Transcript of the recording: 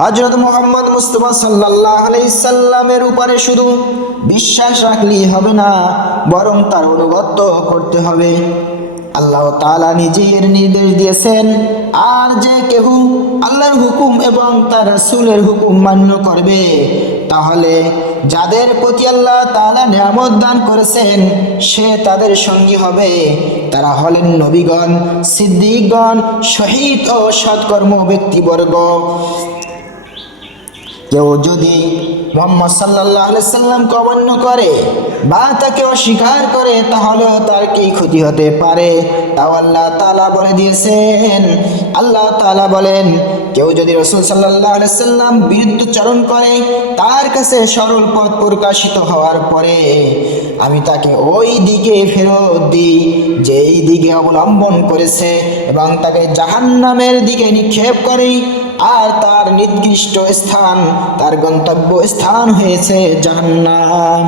হযরত মুহাম্মদ মুস্তাফা সাল্লাল্লাহু আলাইহি সাল্লামের উপরে শুধু বিশ্বাস রাখলেই হবে না, বরং তার অনুগত করতে হবে। আল্লাহ তাআলা নিজের নির্দেশ দিয়েছেন, আর যে কেউ আল্লাহর হুকুম এবং তার রাসূলের হুকুম মান্য করবে, তাহলে যাদের প্রতি আল্লাহ তাআলা নিয়ামত দান করেছেন সে তাদের সঙ্গী হবে। তারা হলেন নবীগণ, সিদ্দিকগণ, শহীদ ও সৎকর্ম ব্যক্তিবর্গ। কেউ যদি মুহাম্মদ সাল্লাল্লাহু আলাইহি সাল্লামকে অমান্য করে বা তাকে অস্বীকার করে, তাহলে তার কি ক্ষতি হতে পারে তাও আল্লাহ তাআলা বলে দিয়েছেন। আল্লাহ তাআলা বলেন, কেউ যদি রাসূল সাল্লাল্লাহু আলাইহি সাল্লাম বিরুদ্ধাচরণ করে, তার কাছে সরল পথ প্রকাশিত হওয়ার পরে আমি তাকে ওই দিকে ফেরত দিই যেই দিকে অবলম্বন করেছে, এবং তাকে জাহান্নামের দিকে নিক্ষেপ করি, আর তার নির্দিষ্ট স্থান, তার গন্তব্য স্থান হয়েছে জাহান্নাম।